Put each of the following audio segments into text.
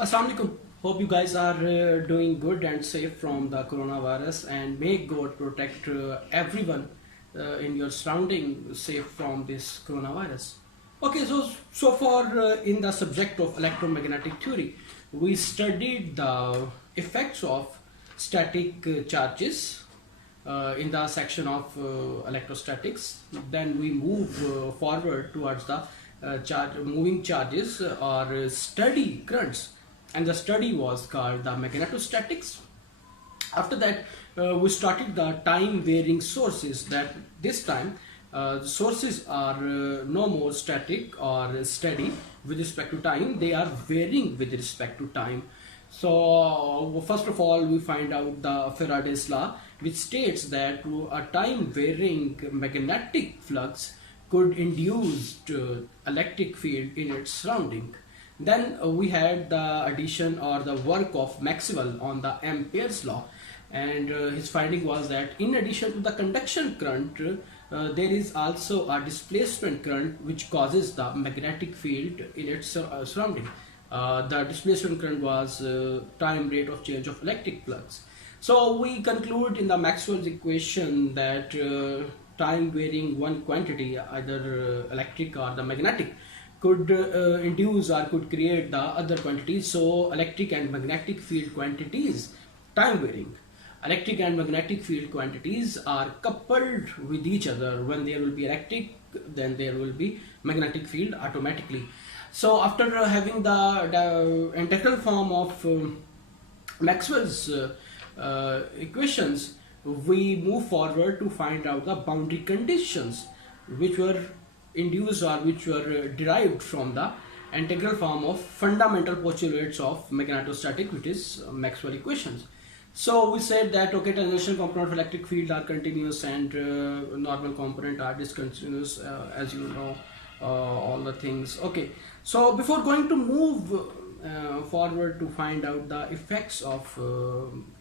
Assalamu alaikum. Hope you guys are doing good and safe from the coronavirus, and may God protect everyone in your surrounding safe from this coronavirus. Okay, so far in the subject of electromagnetic theory, we studied the effects of static charges in the section of electrostatics. Then we move forward towards the moving charges or steady currents, and the study was called the magnetostatics. After that, we started the time varying sources. That this time the sources are no more static or steady with respect to time, they are varying with respect to time. So first of all, we find out the Faraday's law, which states that a time varying magnetic flux could induce electric field in its surrounding. Then we had the addition or the work of Maxwell on the Ampere's law, and his finding was that in addition to the conduction current, there is also a displacement current which causes the magnetic field in its surrounding. The displacement current was time rate of change of electric flux. So we conclude in the Maxwell's equation that time varying one quantity, either electric or the magnetic, could induce or could create the other quantities. So electric and magnetic field quantities time varying. Electric and magnetic field quantities are coupled with each other. When there will be electric, then there will be magnetic field automatically. So after having the integral form of Maxwell's equations, we move forward to find out the boundary conditions which were induced or which were derived from the integral form of fundamental postulates of magnetostatic, which is Maxwell equations. So we said that okay, tangential component of electric field are continuous and normal component are discontinuous, as you know, all the things. Okay, so before going to move forward to find out the effects of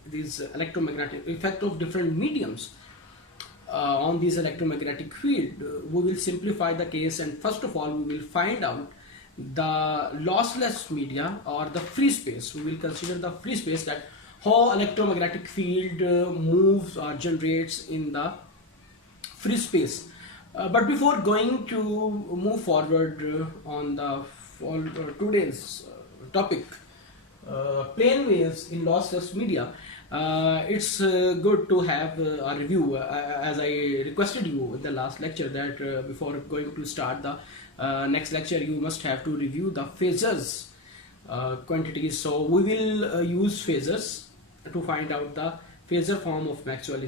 these electromagnetic effect of different mediums on this electromagnetic field, we will simplify the case, and first of all we will find out the lossless media or the free space. We will consider the free space, that how electromagnetic field moves or generates in the free space. But before going to move forward on the today's topic, plane waves in lossless media, it's good to have a review, as I requested you in the last lecture that before going to start the next lecture you must have to review the phasors quantities. So we will use phasors to find out the phasor form of Maxwell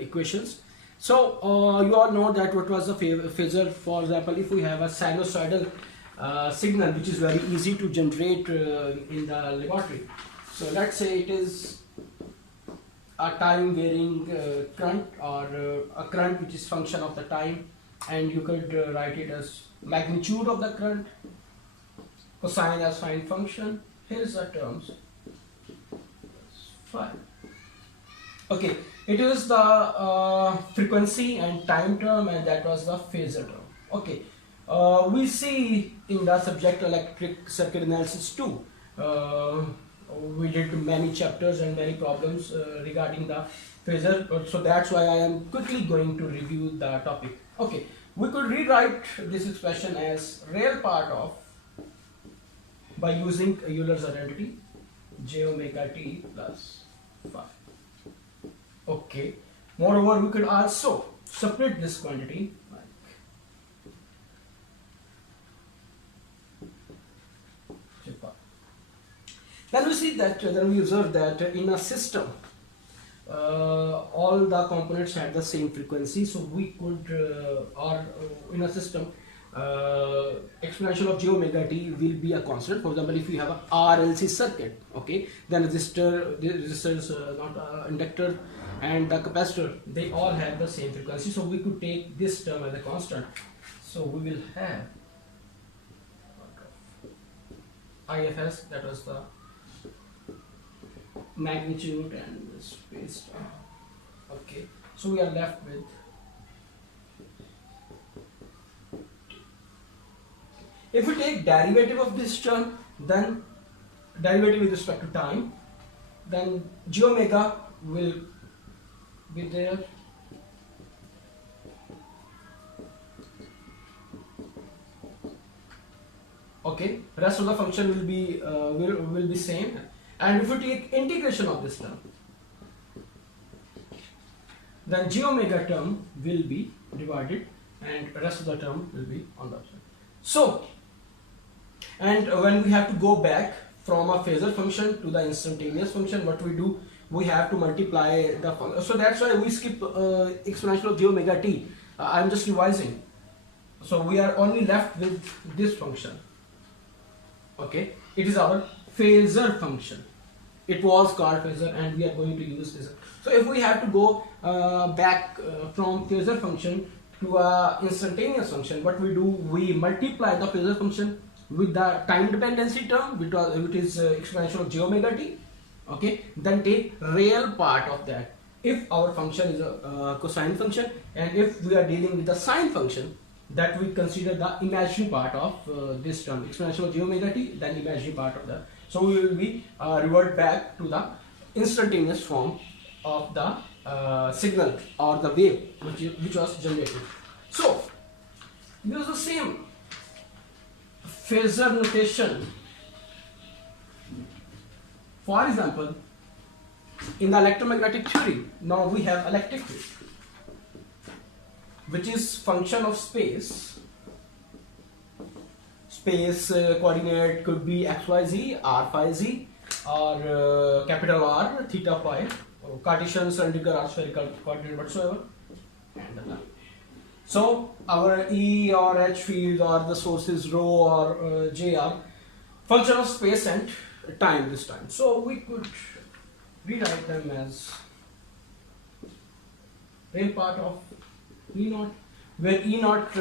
equations. So you all know that what was the phasor. For example, if we have a sinusoidal signal which is very easy to generate in the laboratory. So let's say it is a time varying current, or a current which is function of the time, and you could write it as magnitude of the current, cosine as sine function. Here is the terms. Fine. Okay, it is the frequency and time term, and that was the phasor term. Okay, we see in the subject electric circuit analysis too. We did many chapters and many problems regarding the phasor, so that's why I am quickly going to review the topic. Okay, we could rewrite this expression as real part of, by using Euler's identity, j omega t plus phi. Okay, moreover we could also separate this quantity like j-pi. Then we see that, then we observe that in a system all the components had the same frequency, so we could in a system exponential of j omega t will be a constant. For example, if you have a RLC circuit, okay, then resistors, not inductor and the capacitor, they all have the same frequency, so we could take this term as a constant. So we will have IFS, that was the magnitude and the space time. Okay, so we are left with If we take derivative of this term, then derivative with respect to time, then j omega will be there. Okay, rest of the function will be same, and if you take integration of this term, then j omega term will be divided and rest of the term will be on the upside. So, and when we have to go back from a phasor function to the instantaneous function, what we do, we have to multiply the function. So that's why we skip exponential of j omega t. I'm just revising. So we are only left with this function. Okay, it is our phasor function. It was called phasor and we are going to use phasor. So if we have to go back from phasor function to a instantaneous function, what we do, we multiply the phasor function with the time dependency term, which is exponential of j omega t. Okay, then take real part of that. If our function is a cosine function, and if we are dealing with the sine function, that we consider the imaginary part of this term, exponential of j omega t, then imaginary part of that. So we will be revert back to the instantaneous form of the signal or the wave which was generated. So use the same phasor notation. For example, in the electromagnetic theory, now we have electric field, which is function of space. Space coordinate could be xyz, r phi z, or capital R, theta phi, or Cartesian, cylindrical, or spherical coordinate whatsoever. And so our E or H field or the sources rho or J are function of space and time this time. So we could rewrite them as real part of E naught, where E naught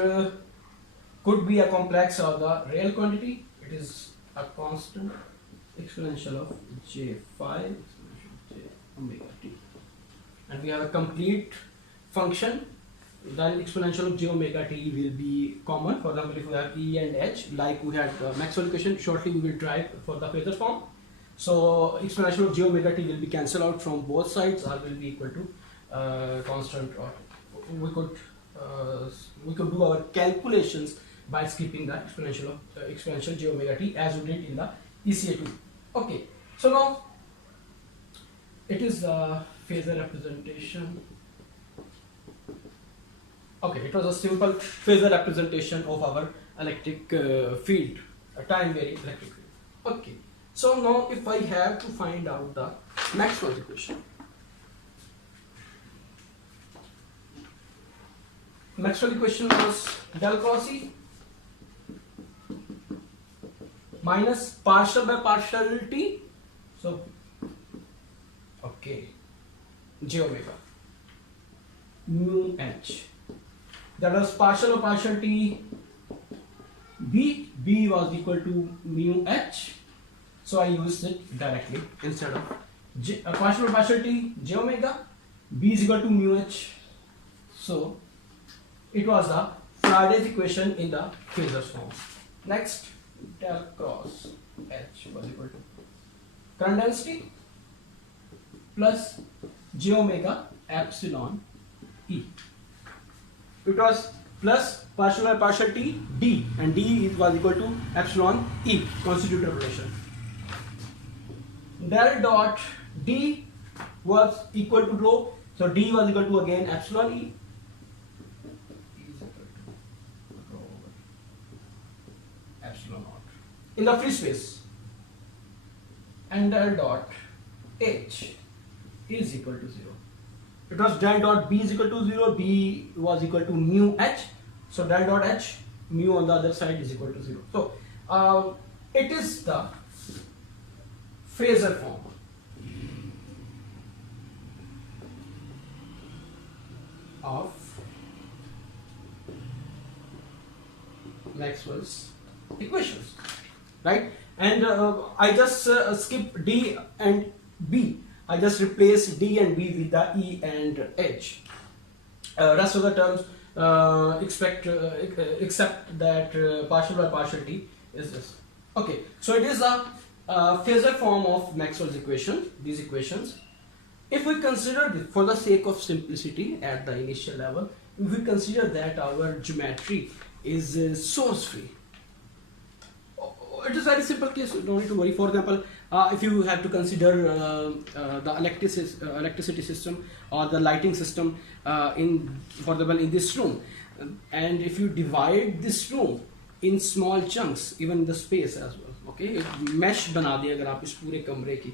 could be a complex of the real quantity. It is a constant exponential of j phi exponential of j omega t, and we have a complete function. Then exponential of j omega t will be common. For example, if we have E and H, like we had Maxwell equation, shortly we will try for the phasor form. So exponential of j omega t will be cancelled out from both sides, or will be equal to constant, or we could do our calculations by skipping the exponential j omega t as we did in the ECA2. Okay, so now it is the phasor representation. Okay, it was a simple phasor representation of our electric field, a time varying electric field. Okay, so now if I have to find out the Maxwell's equation, Maxwell equation was del cross E minus partial by partial t. So okay, j omega mu h, that was partial of partial t b was equal to mu h, so I used it directly instead of partial of partial t j omega, b is equal to mu h. So it was the Faraday's equation in the phasor form. Next, del cross h was equal to current density plus j omega epsilon e. It was plus partial by partial t d, and d was equal to epsilon e, constitutive relation. Del dot d was equal to rho, so d was equal to again epsilon e. Epsilon naught in the free space, and del dot h is equal to 0. It was del dot b is equal to 0, b was equal to mu h, so del dot h, mu on the other side is equal to 0. So it is the phasor form of Maxwell's equations, right? And I just skip d and b. I just replace d and b with the e and h. Rest of the terms except that partial by partial t is this. Okay, so it is a phasor form of Maxwell's equation, these equations. If we consider this, for the sake of simplicity at the initial level, if we consider that our geometry is source free, it is very simple case, you don't need to worry. For example, if you have to consider the electricity system or the lighting system for example in this room, and if you divide this room in small chunks, even the space as well, okay, mesh bana diya agar aap is pure kamre ki,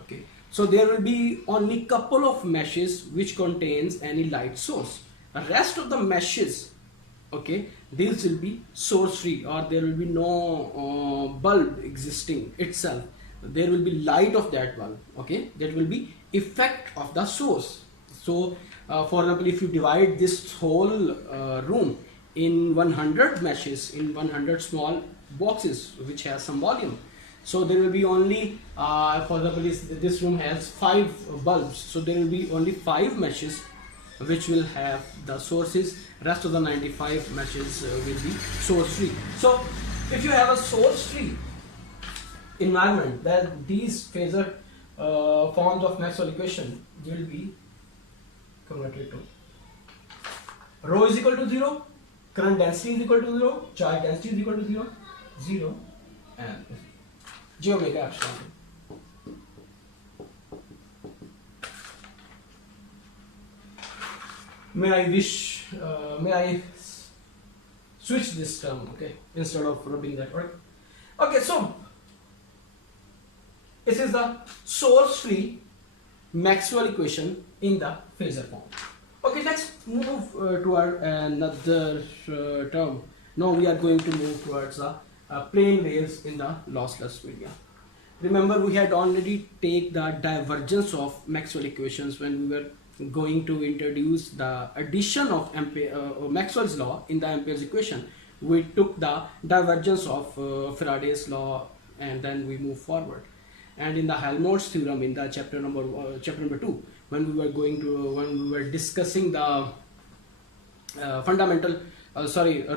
okay, so there will be only couple of meshes which contains any light source. The rest of the meshes, okay, these will be source free, or there will be no bulb existing itself. There will be light of that bulb, okay, that will be effect of the source. So for example, if you divide this whole room in 100 meshes, in 100 small boxes which has some volume, so there will be only for example this room has 5 bulbs, so there will be only 5 meshes which will have the sources. Rest of the 95 meshes will be source free. So if you have a source free environment, then these phasor forms of Maxwell equation will be converted to rho is equal to 0, current density is equal to 0, charge density is equal to 0, 0, and j omega epsilon. May I switch this term, okay, instead of rubbing that, right? Okay, so this is the source free Maxwell equation in the phasor form. Okay, let's move to our another term. Now we are going to move towards the plane waves in the lossless media. Remember, we had already take the divergence of Maxwell equations when we were going to introduce the addition of Maxwell's law in the Ampere's equation. We took the divergence of Faraday's law, and then we move forward. And in the Helmholtz theorem, in the chapter number 2, when we were discussing the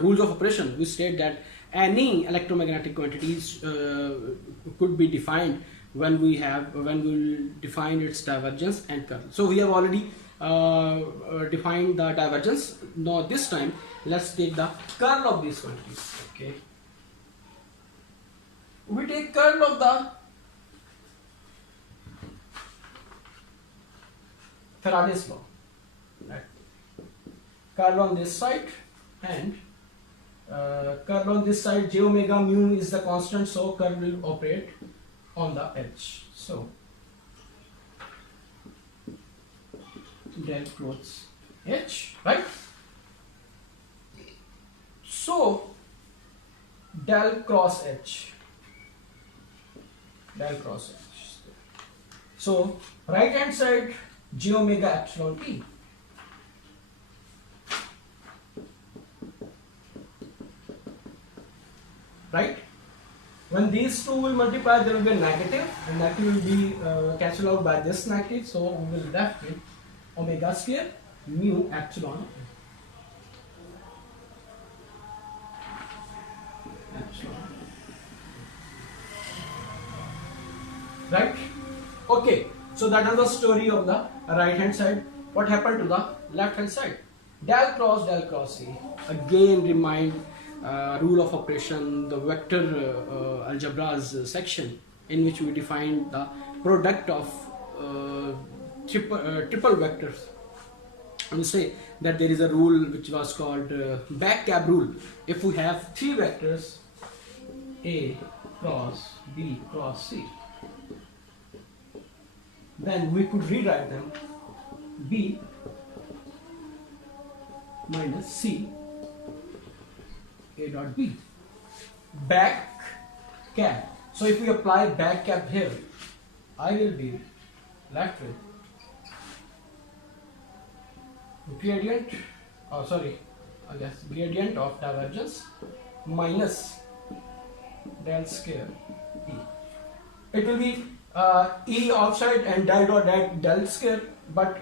rules of operation, we state that any electromagnetic quantities could be defined when we will define its divergence and curl. So we have already defined the divergence. Now this time let's take the curl of these quantities. Okay, we take curl of the Faraday's law, right? Curl on this side, and curl on this side, j omega mu is the constant, so curl will operate on the edge. So del cross h, right? So del cross h, so right hand side j omega epsilon t, right? When these two will multiply, there will be a negative, and negative will be cancelled out by this negative, so we will left with omega square mu epsilon, right? Okay, so that is the story of the right hand side. What happened to the left hand side? Del cross C. Again, remind rule of operation, the vector algebras section, in which we define the product of triple vectors. And we say that there is a rule which was called back cab rule. If we have 3 vectors, A cross B cross C, then we could rewrite them B minus C A dot B. Back cab. So if we apply back cab here, I will be left with gradient, gradient of divergence minus del square E. It will be E outside and del dot del square, but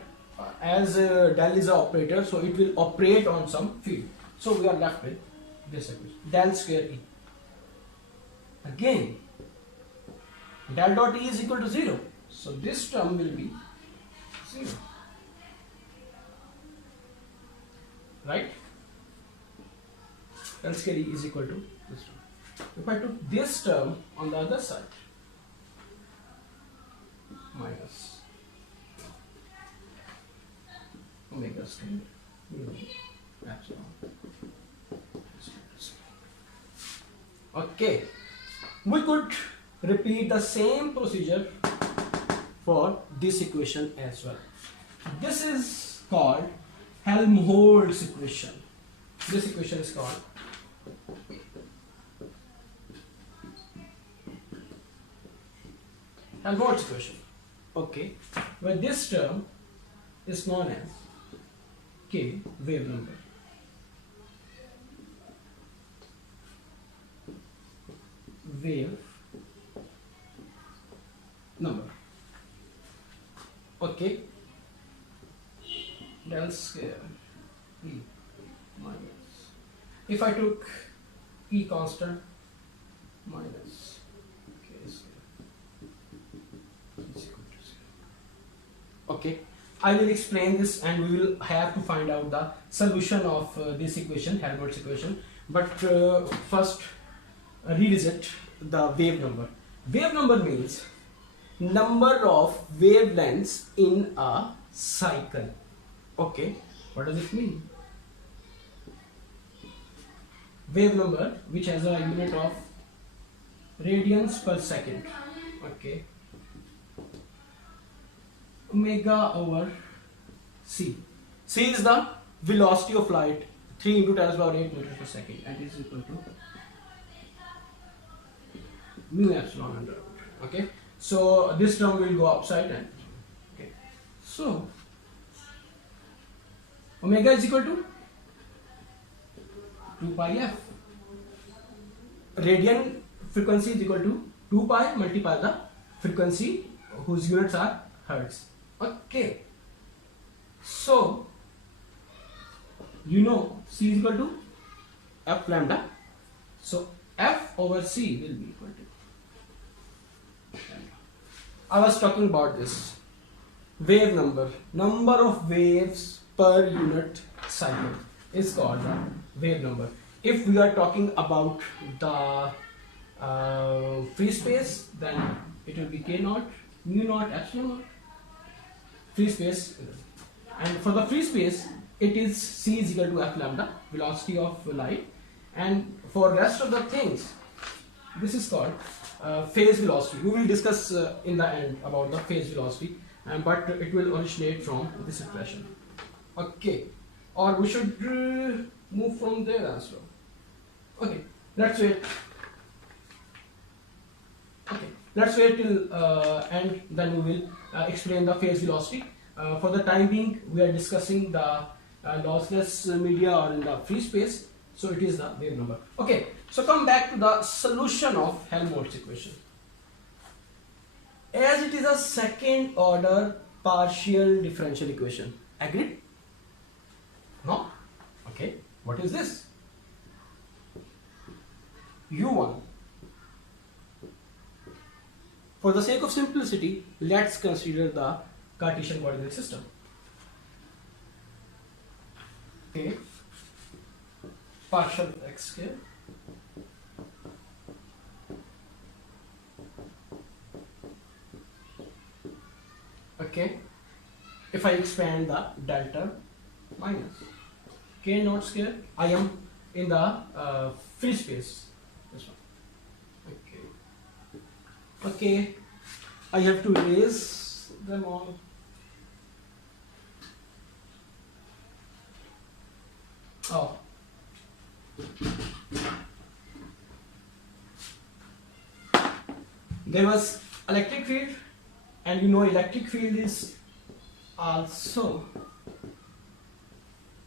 as del is an operator, so it will operate on some field. So we are left with this equation, del square E. Again, Del dot E is equal to 0. So this term will be 0. Right? Del square E is equal to this term. If I took this term on the other side, minus omega square epsilon. Okay, we could repeat the same procedure for this equation as well. This is called Helmholtz equation. This equation is called Helmholtz equation. Okay, where this term is known as K, wave number. Wave number. Okay, del square E minus, if I took E constant, minus K square is equal to 0. Okay, I will explain this and we will have to find out the solution of this equation, Helmholtz equation. But first revisit the wave number. Wave number means number of wavelengths in a cycle. Okay, what does it mean? Wave number which has a unit of radians per second. Okay, omega over c. C is the velocity of light, 3 into 10 to the power 8 meters per second, and is equal to mu epsilon under root. Okay, so this term will go upside down. Okay, so omega is equal to 2 pi f. Radian frequency is equal to 2 pi multiplied the frequency whose units are hertz. Okay, so you know C is equal to f lambda, so f over C will be equal to lambda. I was talking about this wave number, number of waves per unit cycle is called the wave number. If we are talking about the free space, then it will be k naught, mu naught, epsilon naught. Free space, and for the free space it is C is equal to f lambda, velocity of light, and for rest of the things this is called phase velocity. We will discuss in the end about the phase velocity, but it will originate from this expression. Okay, or we should move from there as well. Okay, let's wait. Okay, let's wait till end, then we will explain the phase velocity. For the time being, we are discussing the lossless media or in the free space, so it is the wave number. Okay, so come back to the solution of Helmholtz equation. As it is a second order partial differential equation. Agreed? No? Okay, what is this? U1. For the sake of simplicity, let's consider the Cartesian coordinate system. Okay, partial x square okay, if I expand the delta minus k naught square, I am in the free space, this one. Okay, I have to erase them all. Oh, there was electric field, and you know electric field is also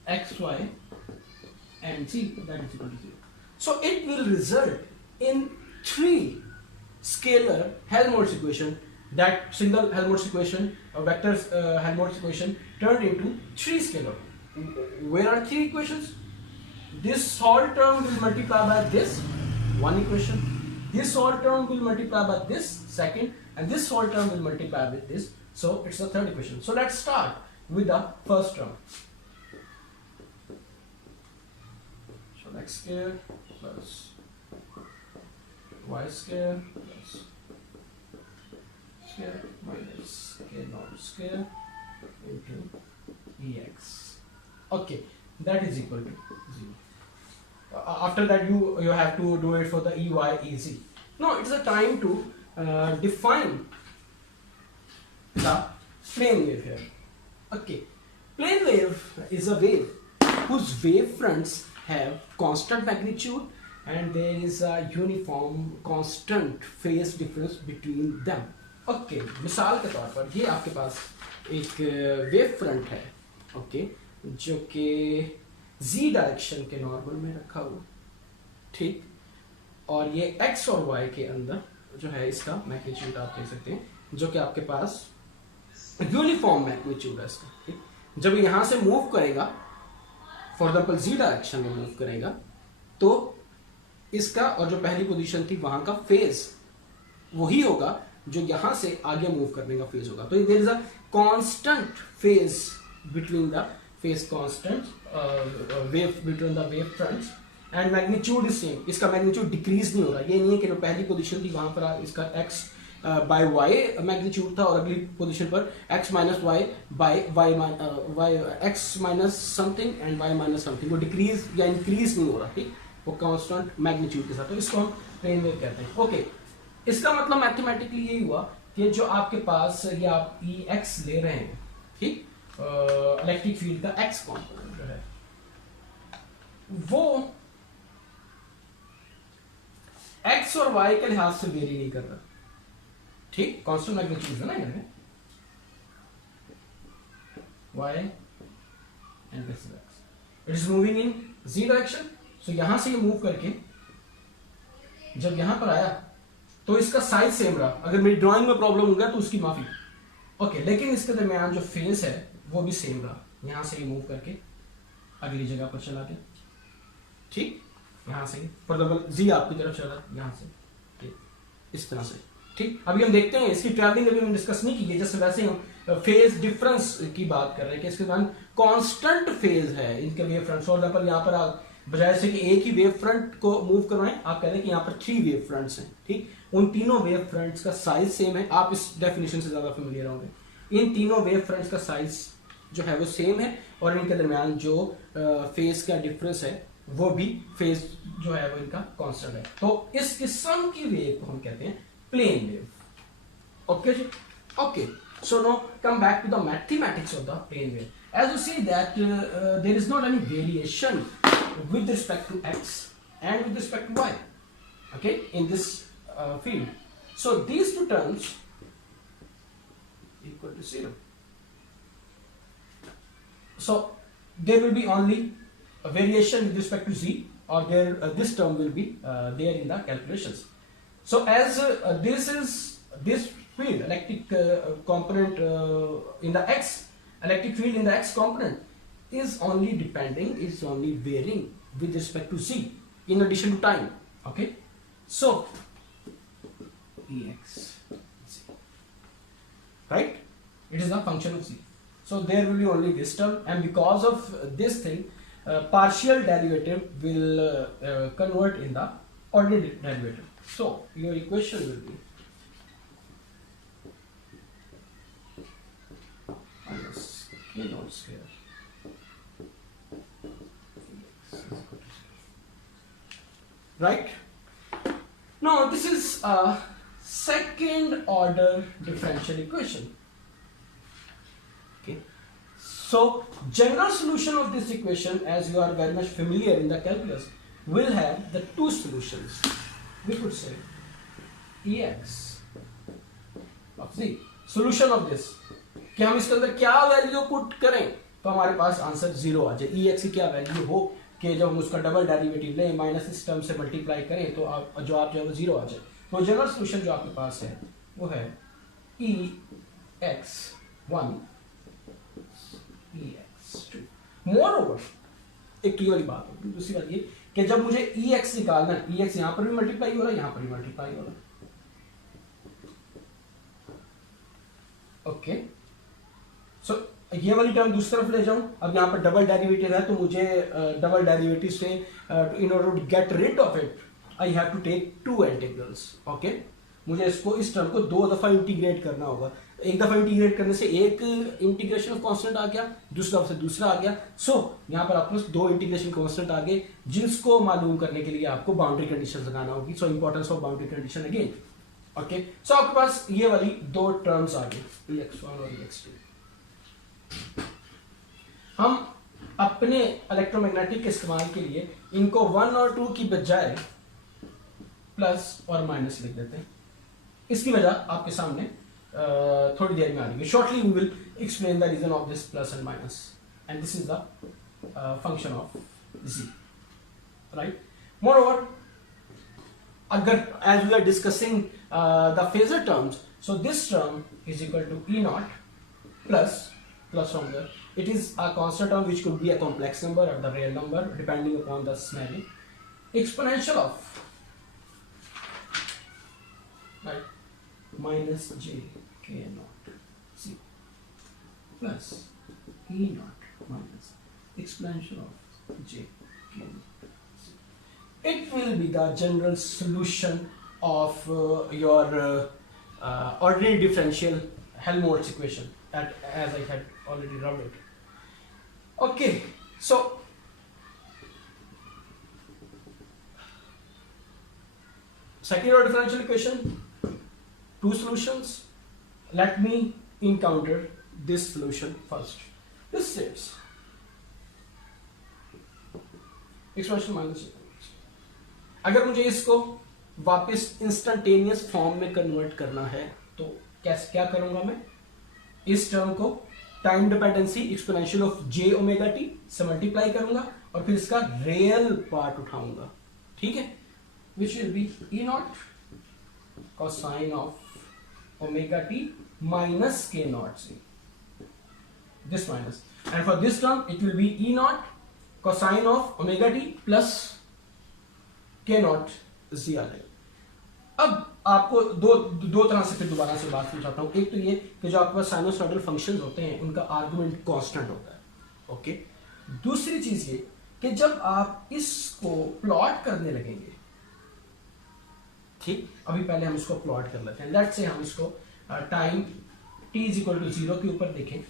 x, y and z, that is equal to 0. So it will result in 3 scalar Helmholtz equation. That single Helmholtz equation, vectors Helmholtz equation turned into 3 scalar. Where are 3 equations? This whole term will multiply by this one equation, this whole term will multiply by this second, and this whole term will multiply with this. So it's the third equation. So let's start with the first term. So x square plus y square plus square minus k naught square into ex. Okay, that is equal to 0. After that you have to do it for the ey ez. Now it's the time to define the plane wave here. Okay, plane wave is a wave whose wave fronts have constant magnitude and there is a uniform constant phase difference between them. Okay, मिसाल के तौर पर ये आपके पास एक wave front है, okay, जो कि z डायरेक्शन के नॉर्मल में रखा हुआ, ठीक, और ये x और y के अंदर जो है इसका मैग्नीट्यूड आप कह सकते हैं, जो कि आपके पास यूनिफॉर्म मैग्नीट्यूड है इसका, ठीक। जब यहाँ से मूव करेगा, फॉर एग्जाम्पल z डायरेक्शन में मूव करेगा, तो इसका और जो पहली पोजीशन थी वहां का फेज वही होगा जो यहां से आगे मूव करने का फेज होगा। तो there is a constant phase between the phase constant wave between the wave fronts and magnitude is same. इसका मैग्नीट्यूड डिक्रीज नहीं हो रहा। ये नहीं है कि जो पहली पोजीशन थी वहां पर इसका x बाय y मैग्नीट्यूड था और अगली पोजीशन पर x minus y by y x minus something and y minus something, वो डिक्रीज या इंक्रीज नहीं हो रहा, ठीक, वो कांस्टेंट मैग्नीट्यूड के साथ। तो इसको हम प्लेन वेव कहते हैं। ओके, इसका मतलब मैथमेटिकली यही हुआ कि जो आपके पास ये आप Ex ले रहे हैं, ठीक, इलेक्ट्रिक फील्ड का x कॉम्पोनेंट जो है वो x और y के लिहाज से वेरी नहीं कर रहा, ठीक, कांस्टेंट मैग्नीट्यूड है ना यहाँ y and this is x. It is moving in z direction. So यहां से ये मूव करके जब यहां पर आया तो इसका साइज सेम रहा। अगर मेरी ड्राइंग में प्रॉब्लम हो गया तो उसकी माफी, ओके, लेकिन इसके दरमियान जो फेस है वो भी सेम रहा। यहां से ये मूव करके अगली जगह पर चला गया, ठीक, यहां से फॉर एग्जाम्पल जी आपकी तरफ चला, यहां से, ठीक, इस तरह से, ठीक। अभी हम देखते हैं इसकी ट्रैवलिंग अभी हम डिस्कस नहीं की है, जैसे वैसे हम फेज डिफरेंस की बात कर रहे हैं कि इसके दौरान कांस्टेंट फेज है इनके वेव फ्रंट। फॉर एग्जाम्पल यहाँ पर आप बजाय से कि एक ही वेव फ्रंट को मूव करवाएं, आप कह रहे हैं कि यहाँ पर 3 वेव फ्रंट्स हैं, ठीक, उन तीनों वेव फ्रंट्स का साइज सेम है। आप इस डेफिनेशन से ज्यादा फेमिलियर होंगे। इन तीनों वेव फ्रंट्स का साइज जो है वो सेम है और इनके दरमियान जो फेज का डिफरेंस है वो भी फेज जो है वो इनका कांस्टेंट है। तो इस किस्म की वेव को हम कहते हैं plane wave. Okay ji, okay, so now come back to the mathematics of the plane wave. As you see that there is not any variation with respect to x and with respect to y, okay, in this field. So these two terms equal to 0. So there will be only a variation with respect to z, or there this term will be there in the calculations. So as this field electric component in the x, electric field in the x component is only varying with respect to z in addition to time, okay. So Ex z, right, it is a function of z. So there will be only this term, and because of this thing partial derivative will convert in the ordinary derivative. So your equation will be minus k naught square right. Now this is a second order differential equation, okay. So general solution of this equation, as you are very much familiar in the calculus, will have the two solutions. We could say Ex of z, solution of this, कि हम इसके अंदर क्या value put करें तो हमारे पास answer 0 आ जाए। Ex की क्या वैल्यू हो कि जब हम उसका डबल डेरिवेटिव लें माइनस इस टर्म से मल्टीप्लाई करें तो आप जो आप जो है वो 0 आ जाए। तो जनरल सोल्यूशन जो आपके पास है वो है Ex1 Ex2। मोर ओवर एक तो ये वाली बात होगी। दूसरी बात ये कि जब मुझे ई एक्स निकालना है, ई एक्स यहां पर भी मल्टीप्लाई हो रहा है, यहां पर भी मल्टीप्लाई हो रहा है। ओके, सो ये वाली टर्म दूसरी तरफ ले जाऊं। अब यहां पर डबल डेरिवेटिव है, तो मुझे डबल डेरिवेटिव से in order to get rid of it I have to take two integrals. Okay, मुझे इसको, इस टर्म को दो दफा इंटीग्रेट करना होगा। एक दफा इंटीग्रेट करने से एक इंटीग्रेशन कांस्टेंट आ गया, दूसरी दफा से दूसरा आ गया। सो यहाँ पर आपके पास दो इंटीग्रेशन कांस्टेंट आ गए, जिसको मालूम करने के लिए आपको बाउंड्री कंडीशन लगाना होगी। So importance of boundary condition again. Okay, so आपके पास ये वाली दो टर्म्स आ गई, ex1 और ex2। हम अपने इलेक्ट्रोमैग्नेटिक के इस्तेमाल के लिए इनको 1 और 2 की बजाय प्लस और माइनस लिख देते हैं। इसकी वजह आपके सामने थोड़ी देर में आ रही है। Shortly we will explain the reason of this plus and minus, and this is the function of z, right. Moreover, अगर as we are discussing the phasor terms, so this term is equal to E naught plus from there. It is a constant term which could be a complex number or the real number depending upon the scenario. Exponential of, right, minus j k naught c plus E naught minus exponential of j k naught c. It will be the general solution of your ordinary differential Helmholtz equation, as I had already rubbed it. Okay, so second order differential equation, two solutions. Let me encounter this solution first. This states exponential minus, अगर मुझे इसको वापस instantaneous form में convert करना है तो कैसे, क्या करूंगा मैं? इस टर्म को time dependency exponential of j omega t से मल्टीप्लाई करूंगा और फिर इसका रियल पार्ट उठाऊंगा, ठीक है, which will be e naught cosine of omega t minus k naught c, this minus, and for this term it will be e naught cosine of omega t plus k naught z आ जाएगा। अब आपको दो तरह से फिर दोबारा से बात समझाता हूं। एक तो ये कि जो आपके पास साइनोसॉइडल फंक्शंस होते हैं उनका आर्गुमेंट कांस्टेंट होता है, ओके। दूसरी चीज ये कि जब आप इसको प्लॉट करने लगेंगे, ठीक, अभी पहले हम इसको प्लॉट कर लेते हैं। लेट्स से हम इसको time t is equal to 0 के ऊपर देखें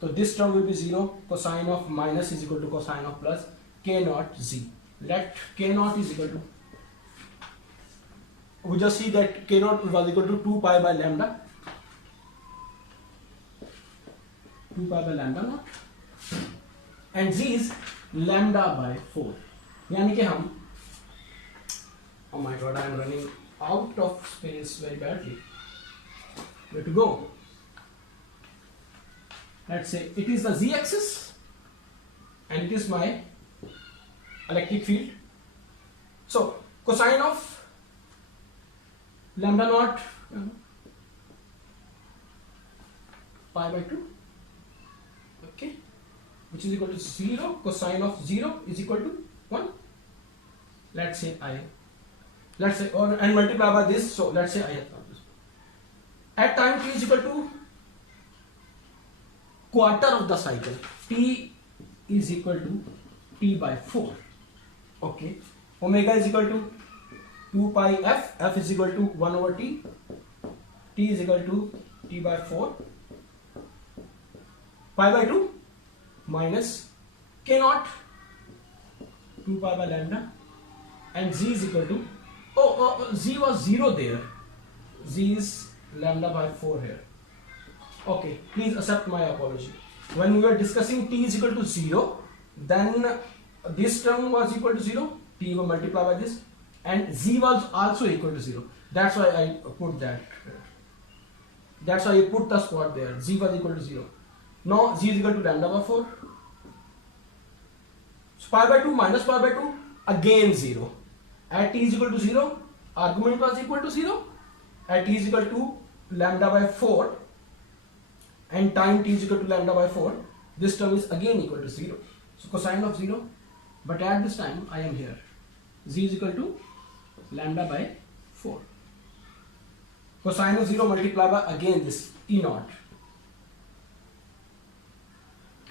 तो this term will be 0, cosine of minus is equal to cosine of plus k naught z. Let k naught is equal to, we just see that k naught was equal to 2 pi by lambda, 2 pi by lambda naught, and z is lambda by 4. यानी कि हम, oh my god, I am running out of space very badly. Where to go? Let's say it is the z axis and it is my electric field. So cosine of lambda naught pi by 2, okay, which is equal to 0, cosine of 0 is equal to 1. Let's say or and multiply by this, so let's say I have found this. At time t is equal to quarter of the cycle, t is equal to t by 4, okay, omega is equal to 2 pi f is equal to 1 over t is equal to t by 4, pi by 2 minus k naught 2 pi by lambda, and z is equal to, z was 0 there, z is lambda by 4 here. Okay, please accept my apology. When we were discussing t is equal to 0, then this term was equal to 0, t will multiply by this, and z was also equal to 0. That's why I put that. That's why I put the spot there. Z was equal to 0. Now z is equal to lambda by 4. So pi by 2 minus pi by 2, again 0. At t is equal to 0, argument was equal to 0. At t is equal to lambda by 4, and time t is equal to lambda by 4, this term is again equal to 0. So cosine of 0, but at this time I am here. z is equal to lambda by 4. Cosine of 0 multiplied by again this E naught.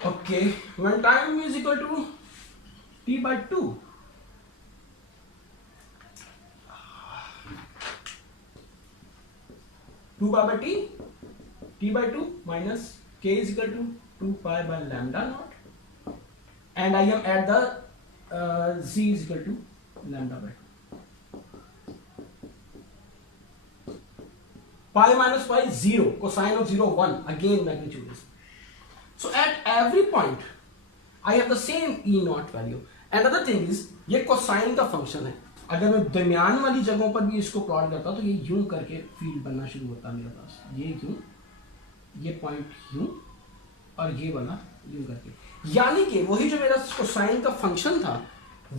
Okay, when time is equal to t by 2, t by 2 minus k is equal to 2 pi by lambda naught, and I am at the z is equal to lambda by 2. Pi minus pi 0, cosine of 0 1, again magnitude is. So at every point I have the same E naught value. Another thing is ये cosine का function है. अगर मैं दरमियान वाली जगहों पर भी इसको प्लॉट करता हूं तो ये यूं करके फील्ड बनना शुरू होता है मेरे पास. ये यूं, ये पॉइंट यूं और ये वाला यूं करके. यानी कि वही जो मेरा cosine का फंक्शन था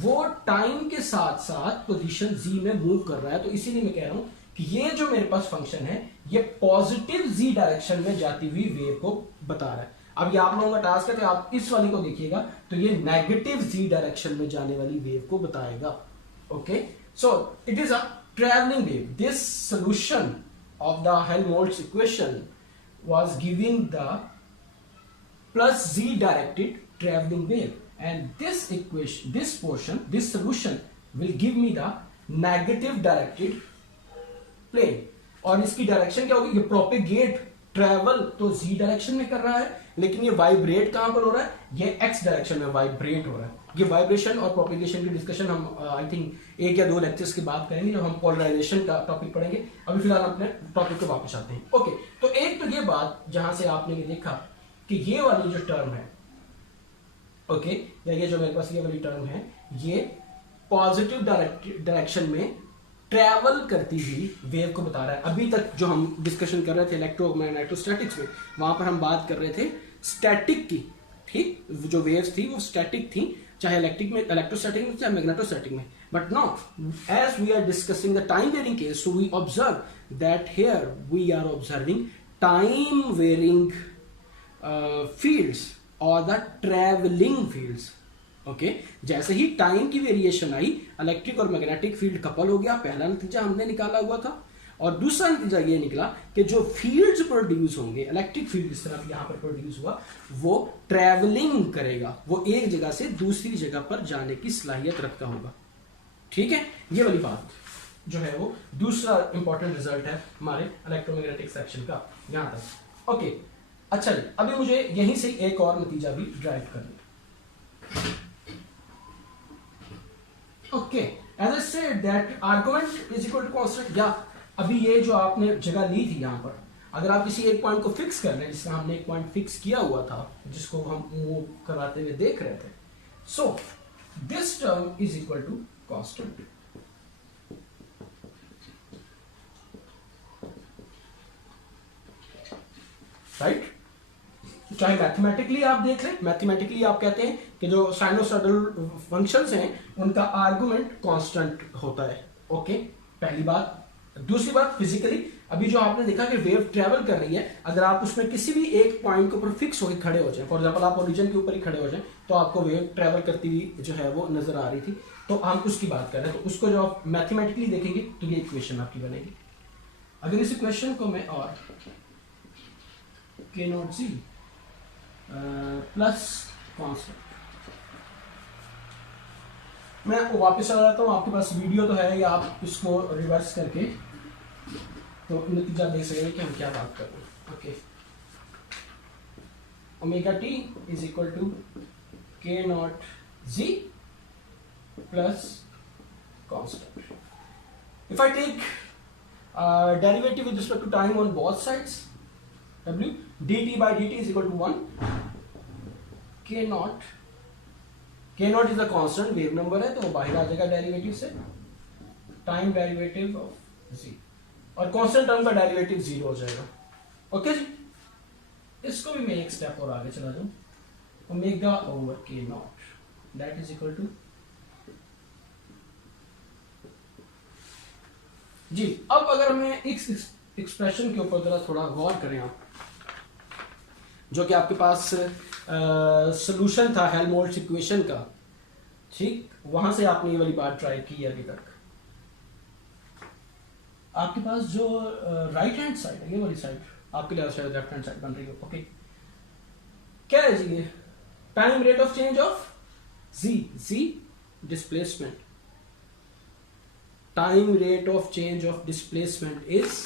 वो टाइम के साथ साथ पोजीशन z में मूव कर रहा है. तो इसीलिए मैं कह रहा हूं कि ये जो मेरे पास फंक्शन है ये पॉजिटिव z डायरेक्शन में जाती हुई वेव को बता रहा है. अब ये आप लोगों का टास्क है कि आप इस वाली को देखिएगा तो ये नेगेटिव z डायरेक्शन में जाने वाली वेव को बताएगा. Okay, so it is a travelling wave. This solution of the Helmholtz equation was giving the plus z directed travelling wave, and this equation, this portion, this solution will give me the negative directed plane. और इसकी direction क्या होगी? ये propagate travel तो z direction में कर रहा है, लेकिन ये वाइब्रेट कहां पर हो रहा है? ये x डायरेक्शन में वाइब्रेट हो रहा है. ये वाइब्रेशन और प्रोपेगेशन की डिस्कशन हम आई थिंक 1 या 2 लेक्चर्स के बाद करेंगे जब हम पोलराइजेशन का टॉपिक पढ़ेंगे. अभी फिलहाल अपने टॉपिक पे वापस आते हैं. ओके, तो एक तो ये बात जहां से आपने ये देखा कि ये वाली जो टर्म है, ओके, या ये जो मेरे पास ये वाली टर्म है, ये पॉजिटिव डायरेक्शन में ट्रैवल करती हुई वेव को बता रहा है. अभी तक जो हम डिस्कशन कर रहे थे इलेक्ट्रोमैग्नेटोस्टैटिक्स में, वहां पर हम बात कर रहे थे स्टैटिक की. ठीक, जो वेव्स थी वो स्टैटिक थी, चाहे इलेक्ट्रिक में, इलेक्ट्रोस्टैटिक में, चाहे मैग्नेटोस्टैटिक में. But now as we are discussing the time varying case, so we observe that here we are observing time varying fields और द ट्रैवलिंग फील्ड्स. ओके, जैसे ही टाइम की वेरिएशन आई, इलेक्ट्रिक और मैग्नेटिक फील्ड कपल हो गया. पहला नतीजा हमने निकाला हुआ था. और दूसरा नतीजा ये निकला कि जो फील्ड्स प्रोड्यूस होंगे, इलेक्ट्रिक फील्ड जिस तरह यहां पर प्रोड्यूस हुआ, वो ट्रैवलिंग करेगा. वो एक जगह से दूसरी जगह पर जाने की सलाहियत रखता होगा. ठीक है, ये वाली बात जो है वो दूसरा इंपॉर्टेंट रिजल्ट है हमारे इलेक्ट्रोमैग्नेटिक सेक्शन का यहां तक. ओके, अच्छा जी, अभी मुझे यहीं से एक और नतीजा भी ड्राइव करना. Okay, as I said that argument is equal to constant. या अभी ये जो आपने जगह ली थी यहां पर, अगर आप किसी एक पॉइंट को फिक्स कर रहे हैं, जिसमें हमने एक पॉइंट फिक्स किया हुआ था जिसको हम मूव कराते हुए देख रहे थे, so this term is equal to constant. Right, चाहे मैथमेटिकली आप देख लें, मैथमेटिकली आप कहते हैं कि जो साइनोसॉइडल फंक्शंस हैं उनका आर्गुमेंट कांस्टेंट होता है. ओके, पहली बात. दूसरी बात, फिजिकली अभी जो आपने देखा कि वेव ट्रेवल कर रही है, अगर आप उसमें किसी भी एक पॉइंट के ऊपर फिक्स होकर खड़े हो जाए, फॉर एग्जांपल आप ओरिजिन के ऊपर ही खड़े हो जाए, तो आपको वेव ट्रेवल करती हुई जो है वो नजर आ रही थी. तो हम उसकी बात कर रहे हैं. तो उसको जो आप मैथमेटिकली देखेंगे तो ये इक्वेशन आपकी बनेगी. अगर इस इक्वेशन को मैं और के नॉट जी प्लस कांस्टेंट, मैं वापस आ जाता हूं. आपके पास वीडियो तो है, या आप इसको रिवर्स करके तो नतीजा देख सकेंगे कि हम क्या बात कर रहे हैं. Okay, omega t is equal to k naught z plus constant. If I take derivative with respect to time on both sides, w dt by dt is equal to 1, k naught is a constant wave number है, तो वो बाहर आ जाएगा derivative से. Time derivative of z और constant term का derivative 0 हो जाएगा. ओके जी, इसको भी मैं एक स्टेप और आगे चला जाऊं. Omega over k naught that is equal to z. अब अगर मैं इस एक्सप्रेशन के ऊपर जरा थोड़ा गौर करें आप, जो कि आपके पास सॉल्यूशन था हेल्महोल्ट्ज इक्वेशन का. ठीक, वहां से आपने ये वाली बात ट्राई की है अभी तक। आपके पास जो राइट हैंड साइड है, ये वाली साइड आपके लिए शायद लेफ्ट हैंड साइड बन रही हो। ओके, क्या है जी ये? Time rate of change of G displacement. Time rate of change of displacement is,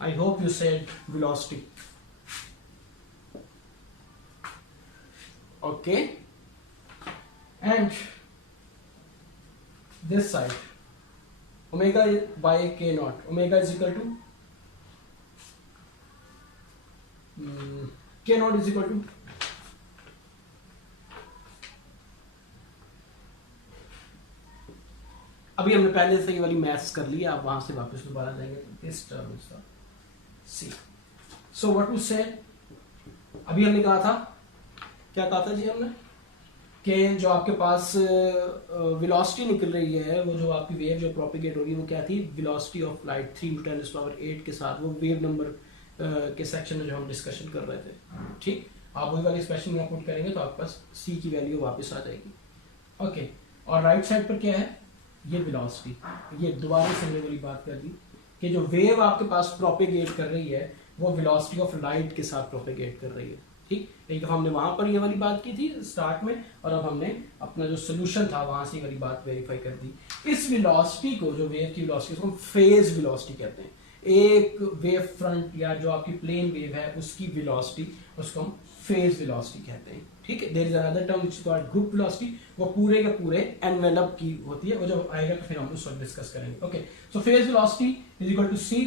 I hope you said velocity. Okay, and this side omega by k naught. Omega is equal to k naught is equal to अभी हमने पहले से ये वाली maths कर ली, आप वहां से वापस दोबारा जाएंगे तो this term is the c. So what we said, अभी हमने कहा था, क्या कहा था जी हमने, कि जो आपके पास वेलोसिटी निकल रही है, वो जो आपकी वेव जो प्रोपिगेट हो रही है वो क्या थी, वेलोसिटी ऑफ लाइट 3 × 10⁸ के साथ, वो वेव नंबर के सेक्शन में जो हम डिस्कशन कर रहे थे। ठीक, आप वही वाली एक्सप्रेशन में पुट करेंगे तो आपके पास सी की वैल्यू वापस आ जाएगी। ओके, और राइट साइड पर क्या है, ये वेलोसिटी। ये दोबारा से हमने वाली बात कर दी कि जो वेव आपके पास प्रोपेगेट कर रही है वो वेलोसिटी ऑफ लाइट के साथ प्रोपेगेट कर रही है। ठीक, एक दफा हमने वहां पर ये वाली बात की थी स्टार्ट में, और अब हमने अपना जो सोल्यूशन था वहां से ये वाली बात वेरीफाई कर दी। इस वेलोसिटी को, जो वेव की वेलोसिटी, उसको हम फेज वेलोसिटी कहते हैं। एक वेव फ्रंट या जो आपकी प्लेन वेव है उसकी वेलोसिटी, उसको हम फेज वेलोसिटी कहते हैं। ठीक है, there is another term which is called group velocity, वो पूरे के पूरे एनवेलप की होती है, वो जब आएगा तो फिर हम उस वक्त डिस्कस करेंगे। Okay, so phase velocity is equal to c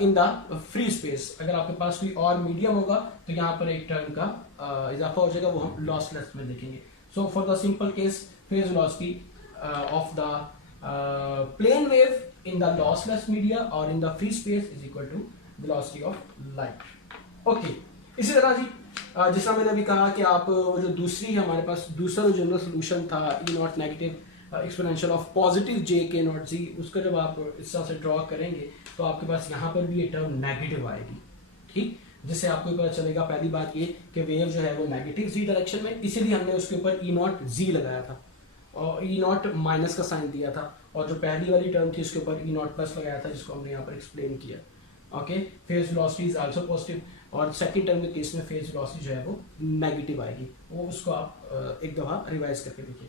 in the free space. अगर आपके पास कोई और मीडियम होगा तो यहाँ पर एक टर्म का इजाफा हो जाएगा, वो हम लॉसलेस में देखेंगे। So for the simple case, phase velocity of the plane wave in the lossless media or in the free space is equal to velocity of light. Okay, इसी तरह जी जैसा मैंने अभी कहा कि आप जो दूसरी है हमारे पास दूसरा जो जनरल सोल्यूशन था, e naught negative exponential of positive j k naught जी, उसका जब आप इस तरह से ड्रॉ करेंगे तो आपके पास यहाँ पर भी ये टर्म नेगेटिव आएगी। ठीक, जिससे आपको पता चलेगा पहली बात ये कि वेव जो है वो नेगेटिव जी डायरेक्शन में, इसीलिए हमने उसके ऊपर ई नॉट जी लगाया था और ई नॉट माइनस का साइन दिया था, और जो पहली वाली टर्म थी उसके ऊपर ई नॉट प्लस लगाया था, जिसको हमने यहाँ पर एक्सप्लेन किया। Okay, phase velocity is also positive, और सेकंड टर्म के केस में फेज वेलोसिटी जो है वो नेगेटिव आएगी, वो उसको आप एक दफा रिवाइज करके देखिए।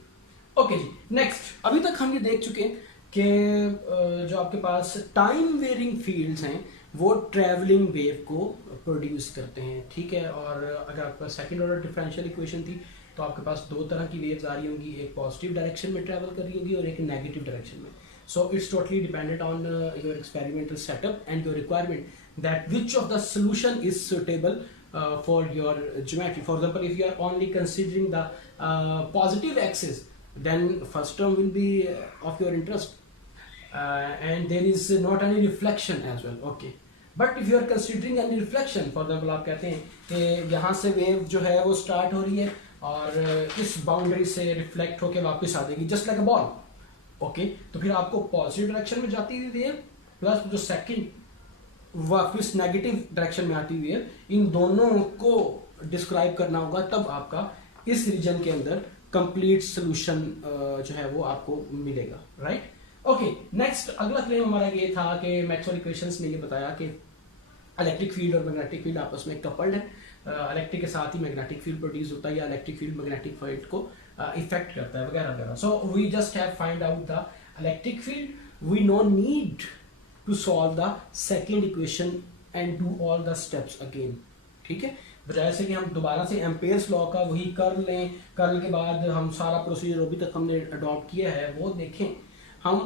ओके जी, नेक्स्ट, अभी तक हम ये देख चुके हैं कि जो आपके पास टाइम वेरिंग फील्ड्स हैं वो ट्रैवलिंग वेव को प्रोड्यूस करते हैं। ठीक है, और अगर आपके पास सेकंड ऑर्डर डिफरेंशियल इक्वेशन थी तो आपके पास दो तरह की वेव्स आ रही होंगी, एक पॉजिटिव डायरेक्शन में ट्रैवल कर रही होगी और एक नेगेटिव डायरेक्शन में। So it's totally dependent on your experimental setup and your requirement that which of the solution is suitable for your geometry. For example, if you are only considering the positive axis, then first term will be of your interest, and there is not any reflection as well. Okay, but if you are considering any reflection, for example आप कहते हैं कि यहाँ से wave जो है वो start हो रही है और इस बाउंड्री से रिफ्लेक्ट होके वापस आ जाएगी just like a ball. Okay, तो फिर आपको पॉजिटिव डायरेक्शन में जाती हुई वेव प्लस जो सेकंड वापस नेगेटिव डायरेक्शन में आती हुई है, इन दोनों को डिस्क्राइब करना होगा, तब आपका इस रीजन के अंदर कंप्लीट सोल्यूशन जो है वो आपको मिलेगा। राइट, ओके, नेक्स्ट अगला क्लेम हमारा ये था कि मैक्सवेल इक्वेशंस ने ये बताया कि इलेक्ट्रिक फील्ड और मैग्नेटिक फील्ड आपस में कपल्ड है। इलेक्ट्रिक के साथ ही मैग्नेटिक फील्ड प्रोड्यूस होता है या इलेक्ट्रिक फील्ड मैग्नेटिक फील्ड को इफेक्ट करता है वगैरह वगैरह। So we just have find out the electric field, we no need to solve the second equation and do all the steps again। ठीक है, बजाय से कि हम दोबारा से एम्पेयर्स लॉ का वही कर लें, करने के बाद हम सारा प्रोसीजर अभी तक हमने अडॉप्ट किया है वो देखें, हम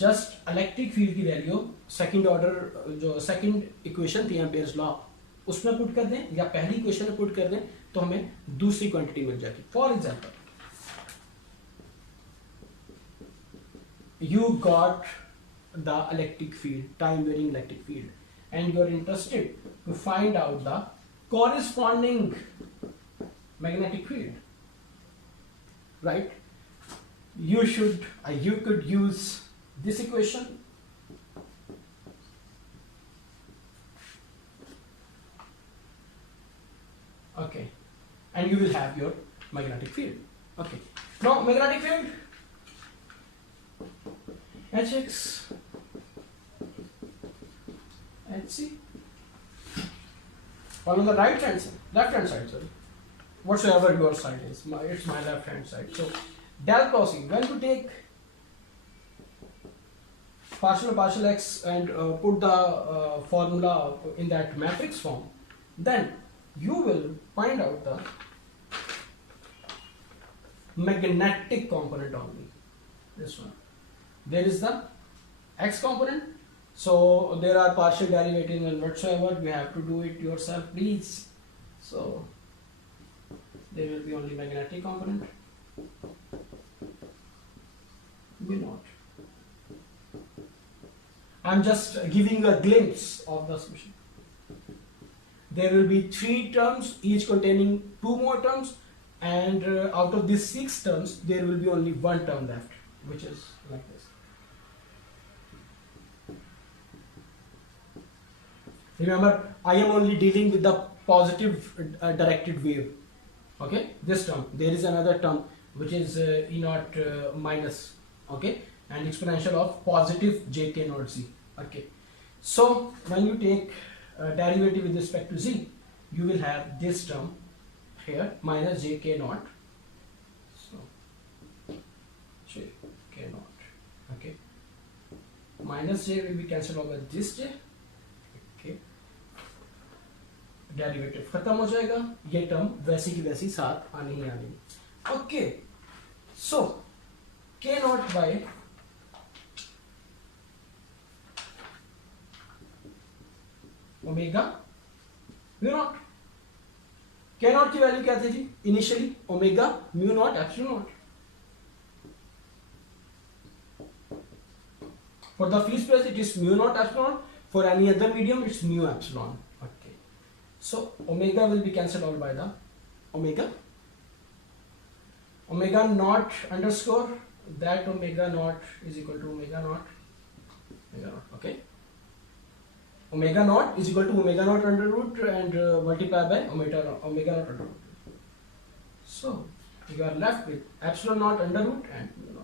जस्ट इलेक्ट्रिक फील्ड की वैल्यू सेकंड ऑर्डर जो सेकंड इक्वेशन थी एम्पेयर्स लॉ उसमें पुट कर दें या पहली इक्वेशन में पुट कर दें तो हमें दूसरी क्वांटिटी मिल जाएगी। For example, you got the electric field, time varying electric field, and you are interested to find out the corresponding magnetic field, right? You could use this equation, okay, and you will have your magnetic field. Okay. Now magnetic field Hx Hc. While on the right hand side, left hand side, sorry, whatsoever your side is, it's my left hand side. So del cross E, when you take partial x and put the formula in that matrix form, then you will find out the magnetic component only. This one. There is the x component. So there are partial derivatives and whatsoever, you have to do it yourself, please. So there will be only magnetic component. Be not. I'm just giving you a glimpse of the solution. There will be 3 terms, each containing 2 more terms, and out of these 6 terms, there will be only 1 term left, which is like this. Remember, I am only dealing with the positive directed wave. Okay, this term. There is another term which is E naught minus. Okay, and exponential of positive jk naught z. Okay, so when you take derivative with respect to z, you will have this term here minus jk naught. So jk naught. Okay, minus j will be cancelled over this j. Derivative खत्म हो जाएगा, ये term वैसी की वैसी साथ आनी ही आनी. Okay, so k naught by omega mu naught. k naught की वैल्यू क्या थी जी initially? Omega mu naught epsilon naught. For the free space it is mu naught epsilon. For any other medium it's mu epsilon. So omega will be cancelled all by the omega naught underscore, that omega naught is equal to omega naught. Okay, omega naught is equal to omega naught under root and multiplied by omega naught under root. So you are left with epsilon naught under root and mu naught.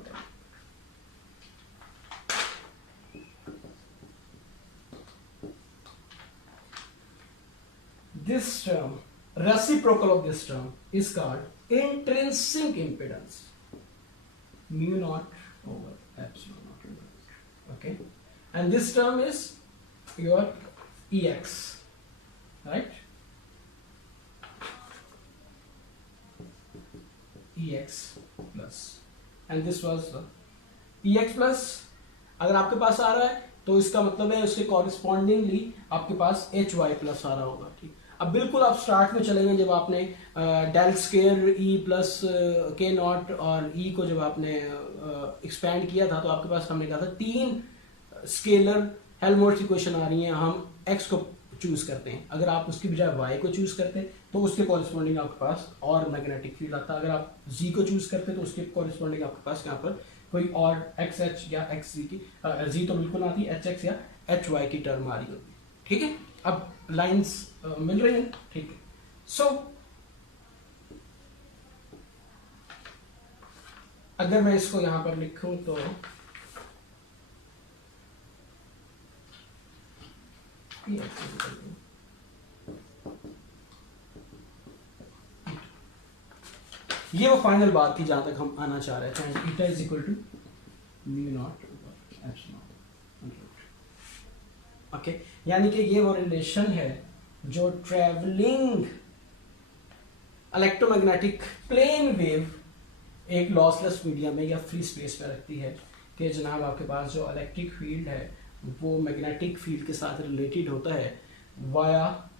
This term, reciprocal of this term, is called intrinsic impedance, mu naught over epsilon naught. Okay, and this term is your Ex, right? Ex plus, and this was Ex plus. अगर आपके पास आ रहा है तो इसका मतलब है उसके कॉरिस्पॉन्डिंगली आपके पास एच वाई प्लस आ रहा होगा. ठीक, अब बिल्कुल आप स्टार्ट में चले गए जब आपने del square E plus k not और ई को जब आपने एक्सपैंड किया था, तो आपके पास हमने कहा था 3 स्केलर हेल्महोल्ट्ज इक्वेशन आ रही हैं, हम एक्स को चूज करते हैं. अगर आप उसकी बजाय वाई को चूज करते तो उसके कॉरिस्पॉन्डिंग आपके पास और मैग्नेटिक फील्ड आता. अगर आप जी को चूज करते तो उसके कॉरिस्पॉन्डिंग आपके पास यहाँ पर कोई और एक्स एच या एक्स जी की जी तो बिल्कुल आती, एच एक्स या एच वाई की टर्म आ रही होती. ठीक है, अब लाइंस मिल रही हैं. ठीक है, सो अगर मैं इसको यहां पर लिखूं तो ये वो फाइनल बात थी जहां तक हम आना चाह रहे थे. And eta is equal to mu naught epsilon. Okay, यानी कि ये वो रिलेशन है जो ट्रेवलिंग इलेक्ट्रोमैग्नेटिक प्लेन वेव एक लॉसलेस मीडियम में या फ्री स्पेस में रखती है कि जनाब आपके पास जो इलेक्ट्रिक फील्ड है वो मैग्नेटिक फील्ड के साथ रिलेटेड होता है via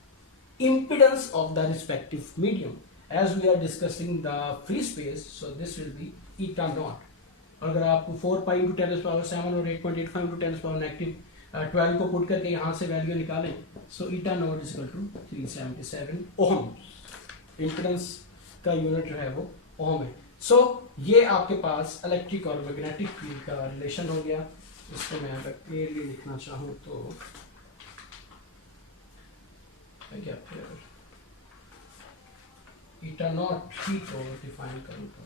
impedance of the respective medium. As we are discussing the free space, so this will be eta naught. अगर आप 4 pi into 10 power 7 और 8.85 into 10 power negative 12 को पुट करके यहाँ से वैल्यू निकालें, so eta naught is equal to 377 ohm. Impedance का unit जो है वो ओम है. सो ये आपके पास इलेक्ट्रिक और मैग्नेटिक फील्ड का रिलेशन हो गया. इसको मैं अगर क्लियरली लिखना चाहूँ तो क्या फिर eta naught ही को डिफाइन करूँ तो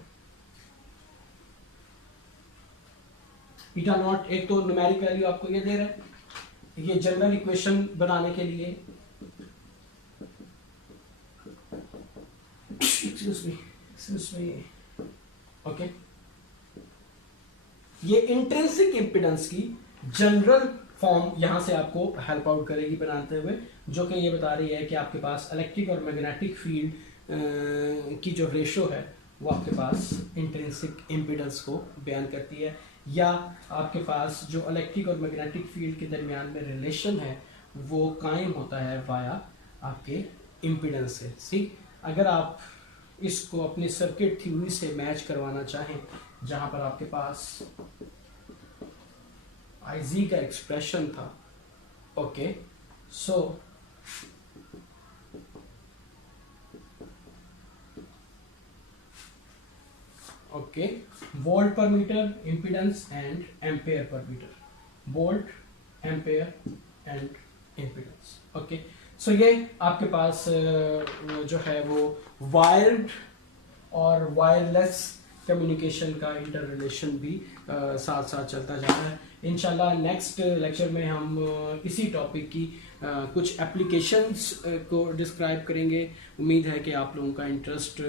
ईटा नॉट, एक तो न्यूमेरिक वैल्यू आपको ये दे रहा है, ये जनरल इक्वेशन बनाने के लिए, एक्सक्यूज मी, ओके, ये इंट्रिंसिक इंपेडेंस की जनरल फॉर्म यहां से आपको हेल्प आउट करेगी बनाते हुए, जो कि ये बता रही है कि आपके पास इलेक्ट्रिक और मैग्नेटिक फील्ड की जो रेशो है वो आपके पास इंट्रिंसिक इंपेडेंस को बयान करती है, या आपके पास जो इलेक्ट्रिक और मैग्नेटिक फील्ड के दरमियान में रिलेशन है वो कायम होता है वाया आपके इंपेडेंस से। ठीक, अगर आप इसको अपनी सर्किट थ्योरी से मैच करवाना चाहें, जहां पर आपके पास IG का एक्सप्रेशन था, ओके, सो ओके, वोल्ट पर मीटर इंपेडेंस एंड एम्पेयर पर meter, volt, ampere and impedance, okay. So ये आपके पास जो है वो वायर्ड और वायरलेस कम्युनिकेशन का इंटर रिलेशन भी साथ साथ चलता जा रहा है। इंशाल्लाह नेक्स्ट लेक्चर में हम इसी टॉपिक की कुछ एप्लीकेशंस को डिस्क्राइब करेंगे। उम्मीद है कि आप लोगों का इंटरेस्ट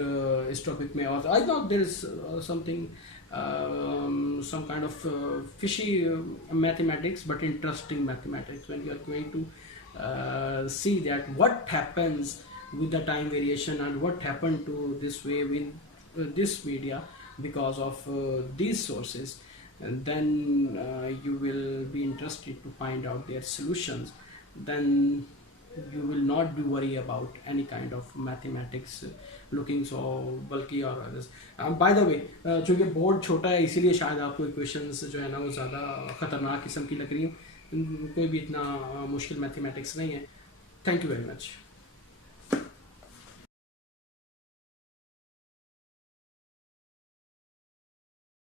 इस टॉपिक में, और I thought there is something some kind of fishy mathematics, but interesting mathematics when you are going to see that what happens with the time variation and what happened to this wave in this media because of these sources, and then you will be interested to find out their solutions. Then you will not be worry about any kind of mathematics looking so bulky or others. By the way, चूँकि board छोटा है इसीलिए शायद आपको equations जो है ना वो ज़्यादा ख़तरनाक किस्म की लग रही है, कोई भी इतना मुश्किल मैथमेटिक्स नहीं है। Thank you very much.